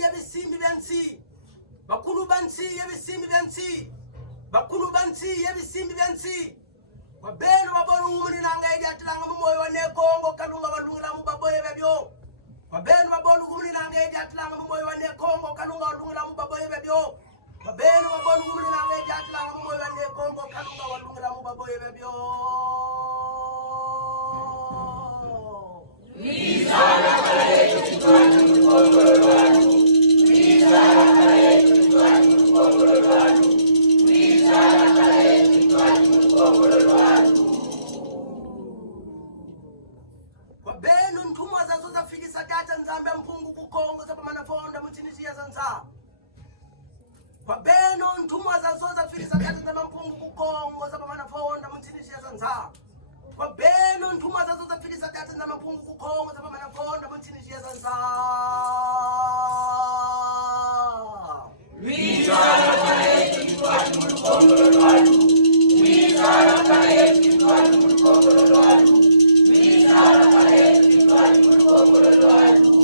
yebisimbi byansi bakulu bansi yebisimbi byansi bakulu bansi yebisimbi byansi wabeno babonu umuni nangaidi atilanga mumoyo wa Nekongo kalunga walungila mubaboye bebyo wabeno babonu umuni nangaidi atilanga mumoyo wa Nekongo kalunga walungila mubaboye bebyo wabeno babonu umuni nangaidi atilanga mumoyo wa Nekongo kalunga walungila mubaboye bebyo Mizala kale kitwani mukongolo wanu Mizala kale kitwani mukongolo wanu Mizala kale kitwani mukongolo wanu wabeno ntumwa zazo zafikisa tata nzambe mpungu kukongo zapa manafonda mchinishia zanza wabeno ntumwa zazo zafikisa tata nzambe mpungu kukongo zapa manafonda mchinishia zanza wabeno ntumwa zazo zafikisa tata nzambe mpungu kukongo zapa manafonda mchinishia zanza Mizala kale kitwani mukongolo wanu Mizala kale kitwani mukongolo wanu Mizala kale kitwani mukongolo wanu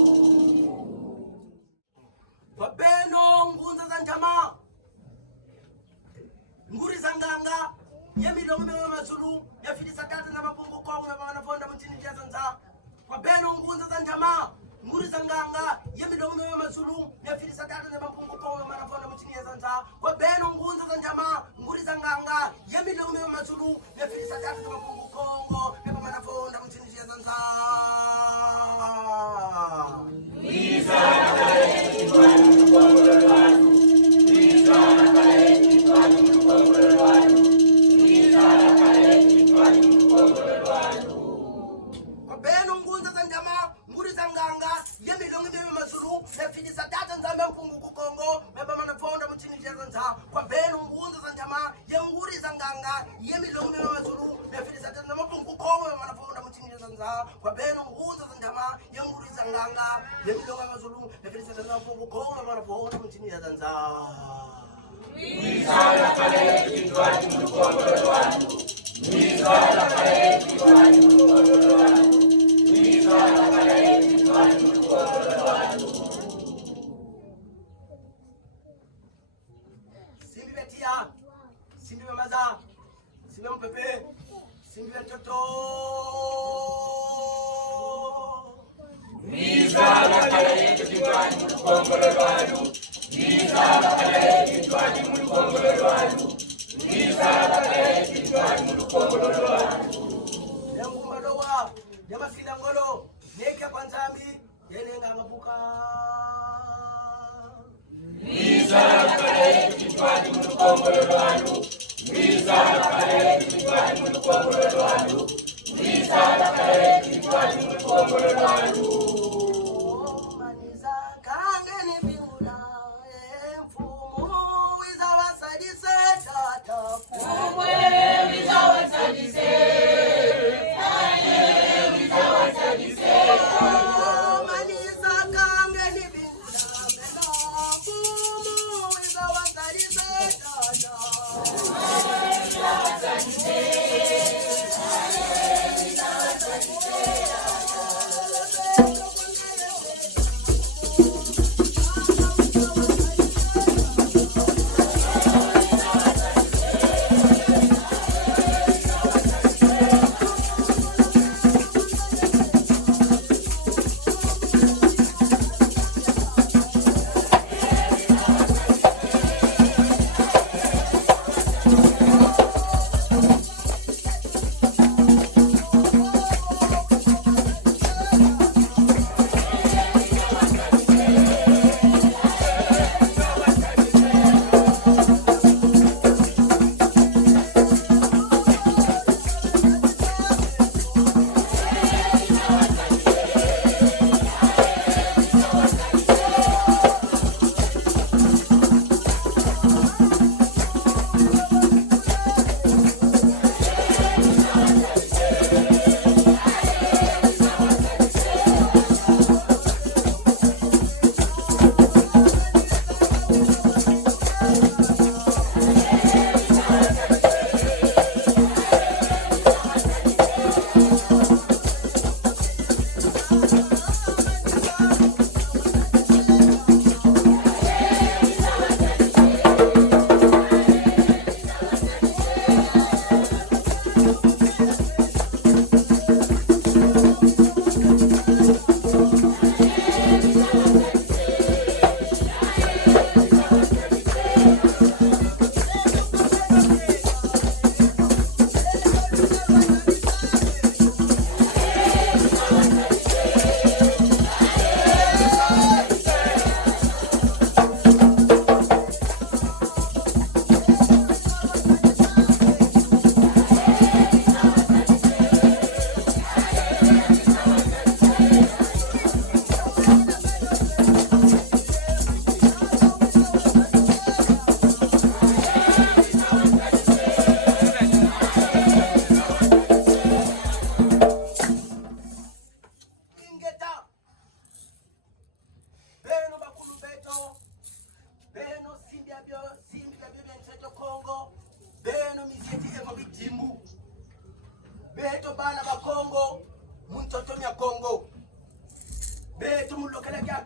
wabeno ngunza za njama nguri za nganga yemilomu mewe mazulu yafidisa tata na mapungu kongo ya manafonda mchini ya zanza wabeno ngunza za njama nguri za nganga yemilomu mewe mazulu yafidisa tata na mapungu kongo ya manafonda mchini ya zanza wabeno ngunza za njama nguri za nganga yemilomu mewe mazulu yafidisa tata na mapungu kongo ya manafonda mchini ya zanza Mizala kale kitwani mukongolo wanu Mizala kale kitwani mukongolo wanu Mizala kale kitwani mukongolo wanu wabeno ngunza za njama nguri za nganga yemilongi mewe mazulu yafidisa tata nzambe mpungu kukongo beba manafonda mchini ya zanza wabeno ngunza za njama yenguri za nganga yemilongi mewe mazulu yafidisa tata nzambe mpungu kukongo beba manafonda mchini ya zanza wabeno ngunza za njama yenguri za nganga yemilongi mazulu yafidisa tata nzambe mpungu kukongo beba manafonda mchini ya zanza Mizala kale kitwani mukongolo wanu Mizala kale kitwani mukongolo wanu Mizala kale kitwani mukongolo wanu simbi betia simbi bemaza simbi mpepe simbi betoto Mizala kale kitwani mukongolo wanu Mizala kale kitwani mukongolo wanu Mizala kale kitwani mukongolo wanu Yangumalowa yamasila ngolo neke kwanzambi yelenga mabuka Mizala kale kitwani mukongolo wanu Mizala kale kitwani mukongolo wanu Mizala kale kitwani mukongolo wanu maniza kangeni mbingula mfumu izawasadise tata Mwe wizawasadise Aye wizawasadise maniza kangeni mbingula mfumu izawasadise tata Wizawasadise Aye wizawasadise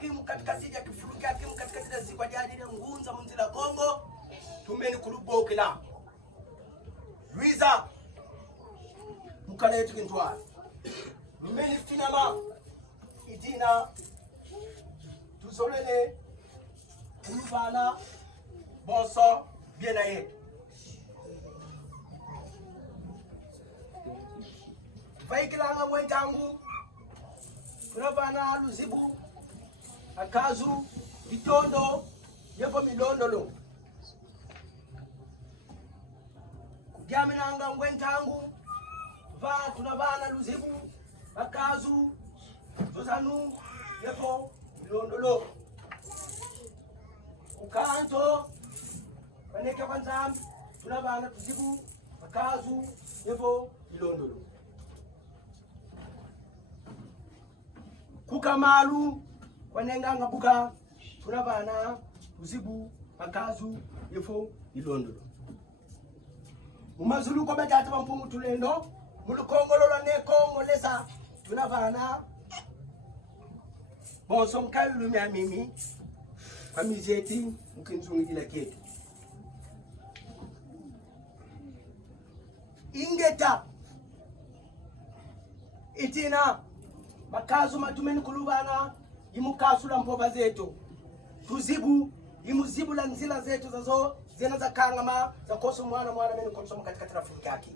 akimu katika sija kifuruki akimu katika sija sikwa jadile ngunza mzila Kongo tumeni kulubokela Luiza mukala yetu kintwala tumeni finama itina tuzolele kulubana bonso biena yetu vaikilanga mwentangu tunavana luzibu akazu bitondo yevo milondolo kujaminanga mwentangu va tunavana luzibu akazu zozanu yevo milondolo ukanto vaneke kwanzambi tunavana luzibu akazu yevo milondolo kukamalu kwanenganga buka tunavana luzibu akazu yefo ilondolo mumazulu kwa batata bampungu tulendo mulukongololo nekongo lesa tunavana bonso mkalu mya mimi kwa mizeti mkinzungila ketu ingeta itina makazu matumeni kulubana imukasula mpova zetu tuzibu imuzibu la nzila zetu zazo zena za kangama za koso mwana meni koso katika trafiki yake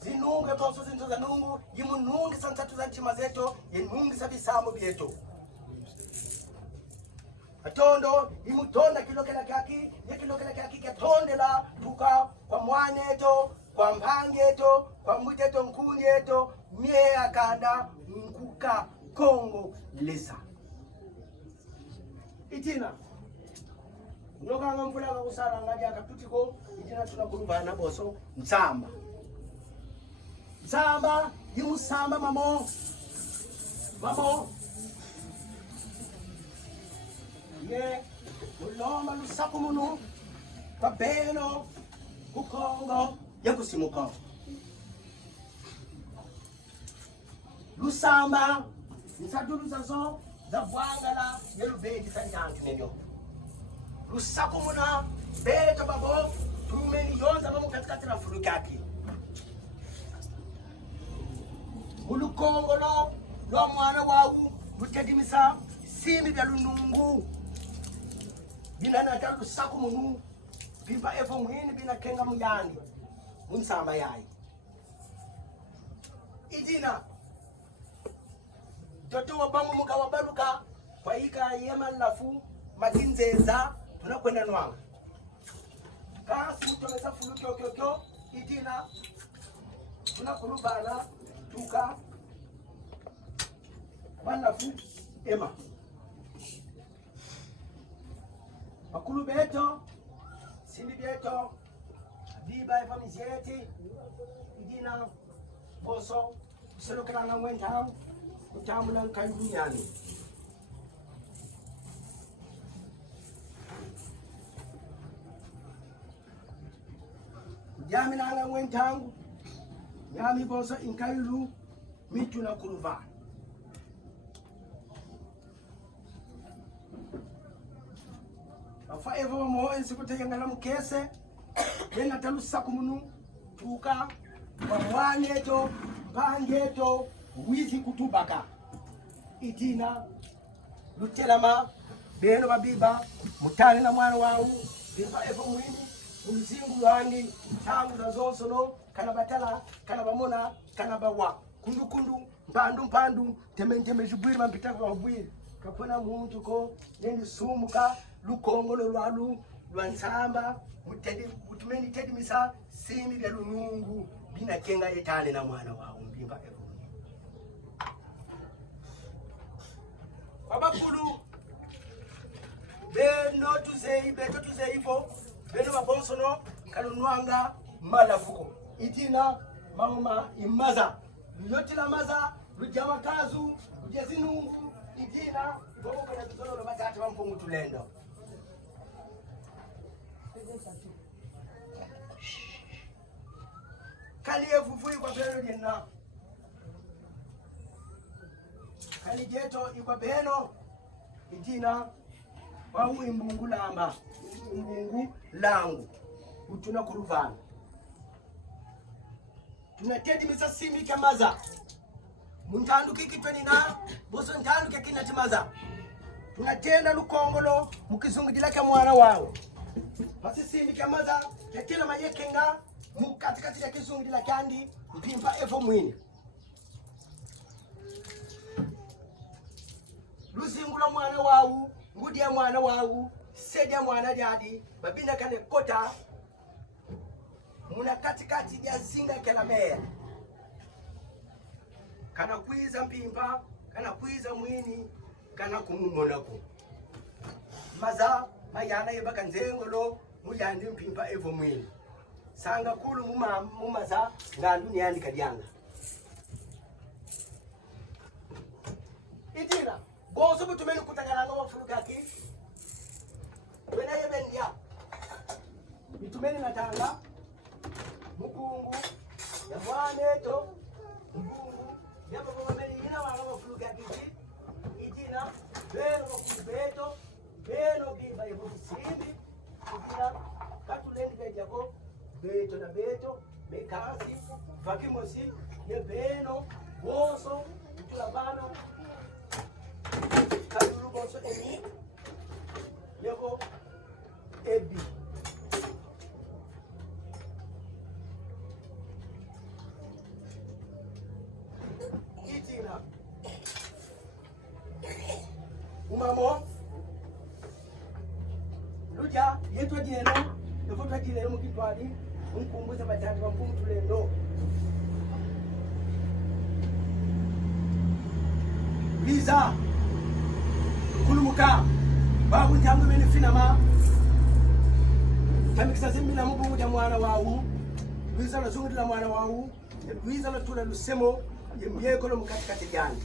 zinunge bonso zinzo za nungu imunungi santatu za nchima zetu inungi sa bisamu bietu atondo imutonda kilokela kyaki yekilokela kyaki katondela tuka kwa mwaneto kwa mpangeto kwa mwiteto nkunyeto mie akanda nkuka Kongo lesa itina nokanga mfulanga kusala ngadi akatutiko itina tunakulubana boso nsamba yimusamba mamo ye uloma lusaku munu pabelo kukongo yakusimuka lusamba nisatulu zazo za bwangala yelubedi sanyantu nenyo lusaku muna beta babo tumeni yonza mamu katikati na furukaki mulukongolo lo mwana wawu lutedimisa simi bya lunungu binana ta lusaku munu bimba efo mwini bina kenga muyandi munsamba yayi idina toto wabangu mukawabaluka kwa ika yema lafu matinzeza tunakwenda nwanga kasi mutomesa fulu kyokyo idina tunakulubana tuka walafu ema makulu beto simbi beto biba eva mizieti idina boso selokana na wenta kutamula nkayunyani jami na wentangu yami boso inkayulu mitu na kuruva afa evo mo ensikuteyanga na mukese yenga talusaku munu tuka kwa mwaneto mpangeto wizi kutubaka itina lutelama beno babiba mutane na mwana wangu biba evo mwini mzingu wandi tangu za zonsolo kana batala kana bamona kana bawa kundu mpandu tementeme jubwiri mampita kwa bwiri kakona muntu ko nendi sumuka lukongolo lwalu lwansamba mutumeni tedi misa simi bya lunungu bina kenga etale na mwana wao mbimba evo babakulu beno tuzeivo beno babonsono kalunwanga malafuko itina mama imaza lutila maza lujama kazu lujezinungu itina bobo kana tuzolo batata bampungu tulendo kali efufuyi kwa beno lyenna kali jeto ikwa beno ijina wau imbungu lamba imbungu langu utuna kuruvana tunatedi misasimi kamaza muntandu kikitweni na boso ntandu kekinatimaza tunatenda lukongolo mukizungujila kya mwana wawe pasisimi kamaza yakila mayekenga mukatikati ya kizungujila kandi mpimpa evo mwini luzingula mwana wawu ngudi ya mwana wawu sedi ya mwana jadi babina kane kota muna katikati ya zinga kela meya kana kwiza mpimpa kana kwiza mwini kana kumumonako maza mayana yebaka nzengolo muyandi mpimpa evo mwini sanga kulu mumaza ngandu niyandi kadyanga idira boso butumeni kutangana wafulukaki wena yebendia bitumeni natanga mukungu ya mwaneto mukungu ya baba melina wana wafulukaki idina beno wakubeto beno giba yebo simbi idina katulendi bejako beto na beto bekasi vakimosi ye beno boso tulabana kadulu boso eni yebo ebi itina umamo luja yeto jeno yefotwa jilelo mukitwali umkumbuza batatu bampumtulendo Liza kulumuka babu ntangu meni finama tamikisa zimbila mubungu ja mwana wawu Liza la zungu la mwana wawu Liza la tula lusemo yemyeko lo mukatikati jani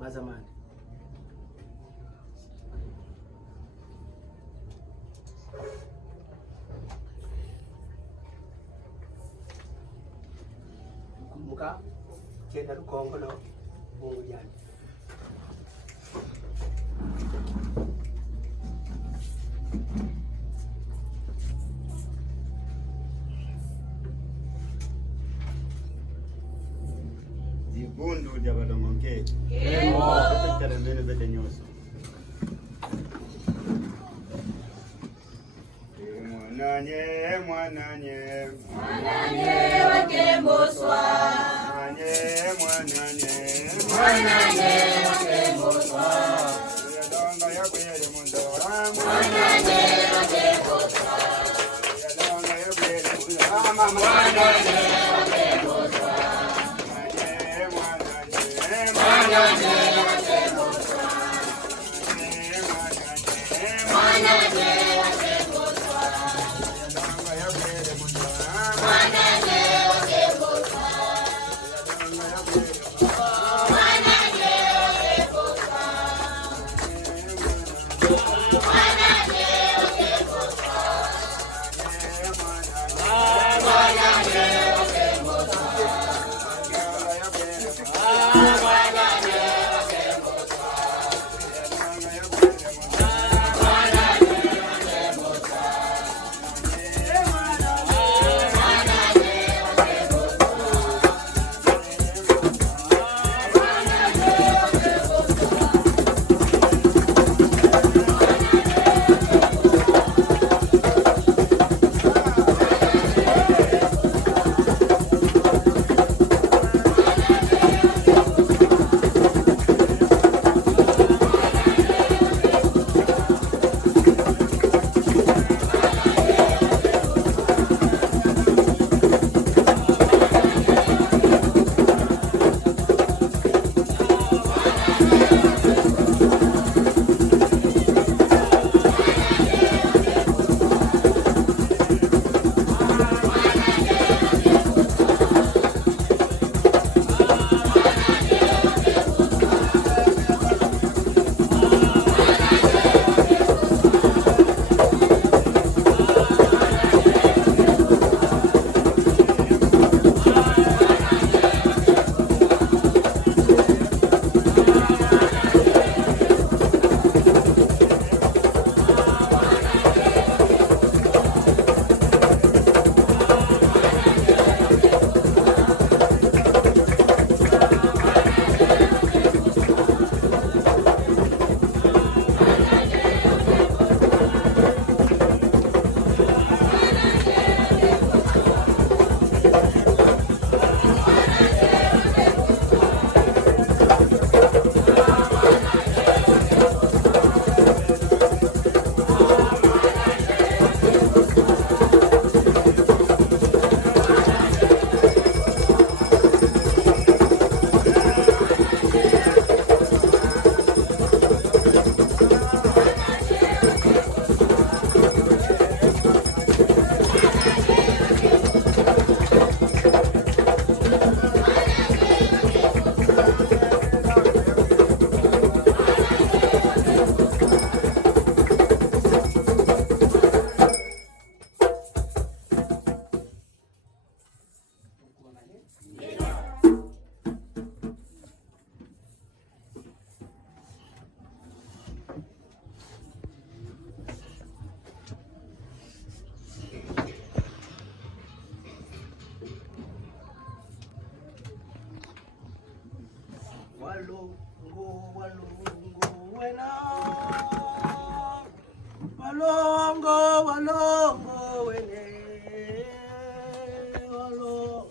mazamani muka kenda lukongolo bungu jani Bundu dia badongonke. Kemo. Betara mene bete nyoso. Mwananye, mwananye. Mwananye wa Kemboswa. Mwananye. Mwananye wa Kemboswa. Yadonga ya kwele mundora. Mwananye wa Kemboswa. Yadonga ya kwele mundora. Mwananye wa Kemboswa. Mwananye wa Kemboswa. Mwananye wa Kemboswa. Yadonga ya kwele mundora. Mwananye wa Kemboswa. Mwananye wa Kemboswa. Mwananye wa Kemboswa. Mwananye wa Kemboswa. Mwananye walongo walongo wena walongo walongo wene walongo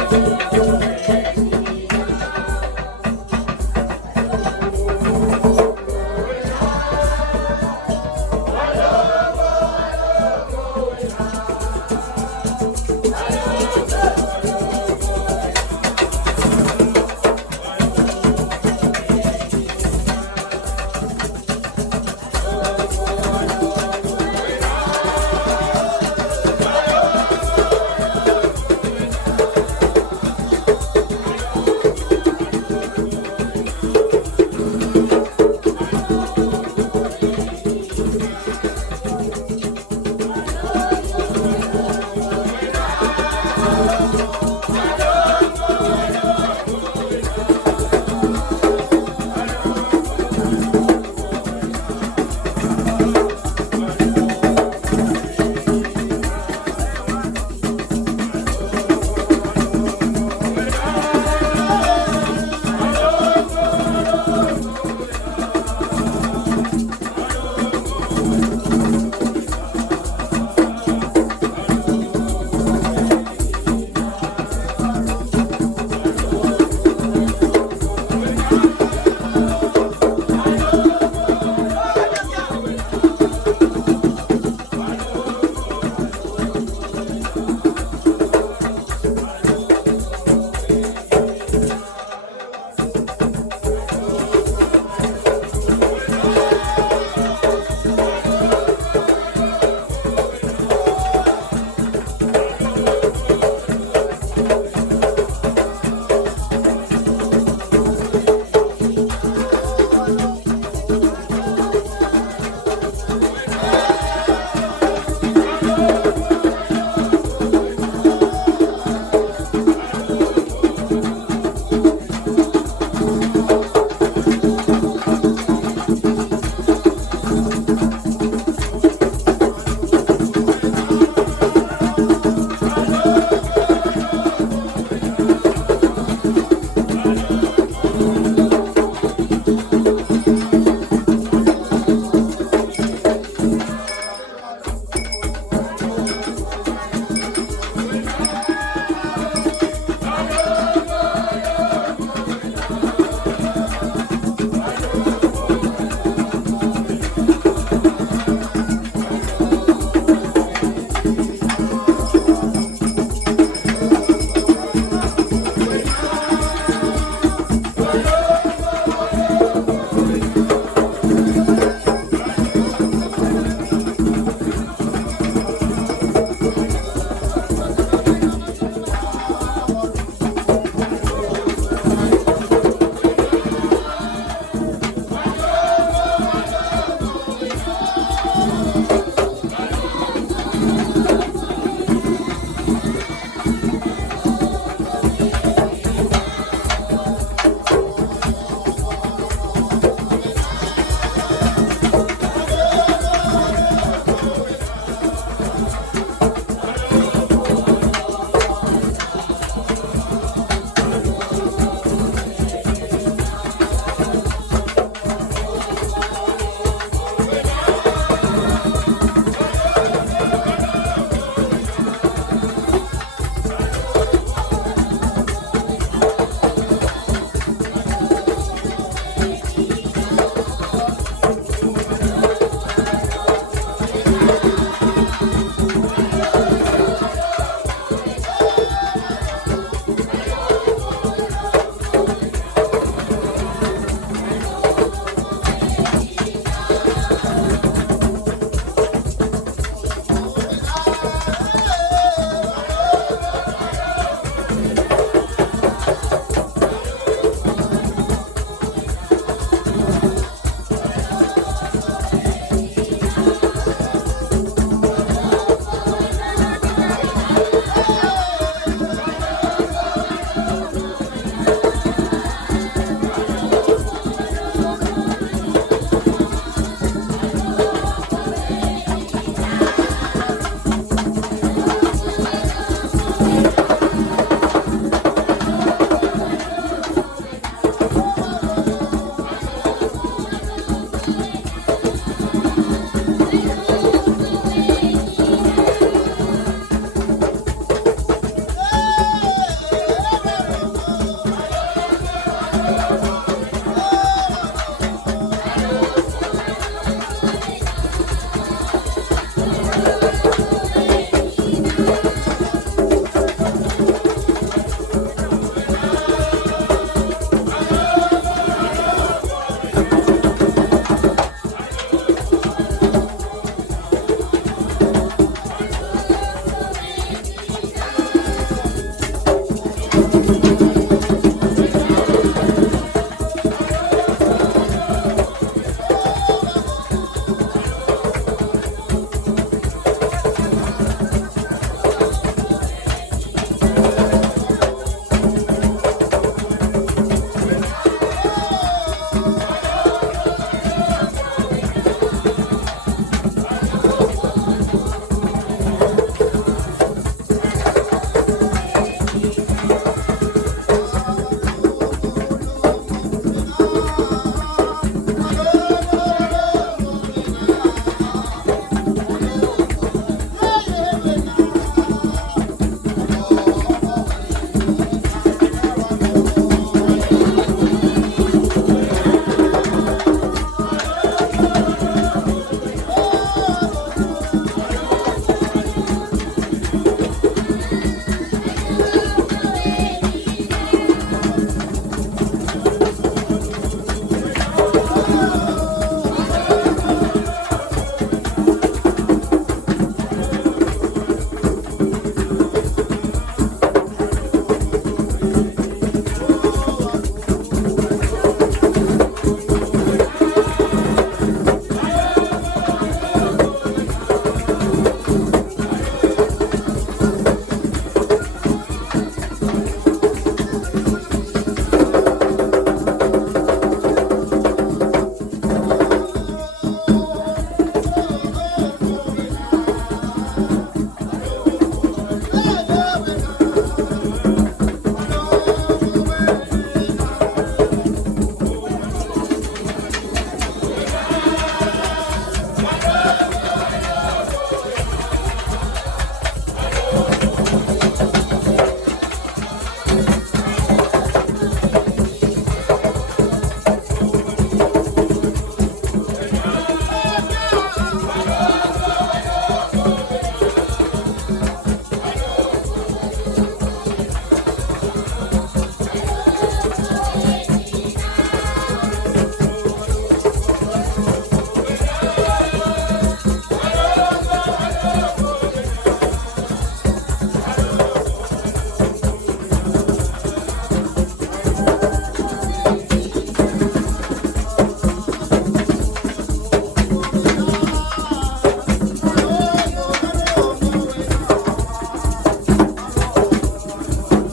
Thank you.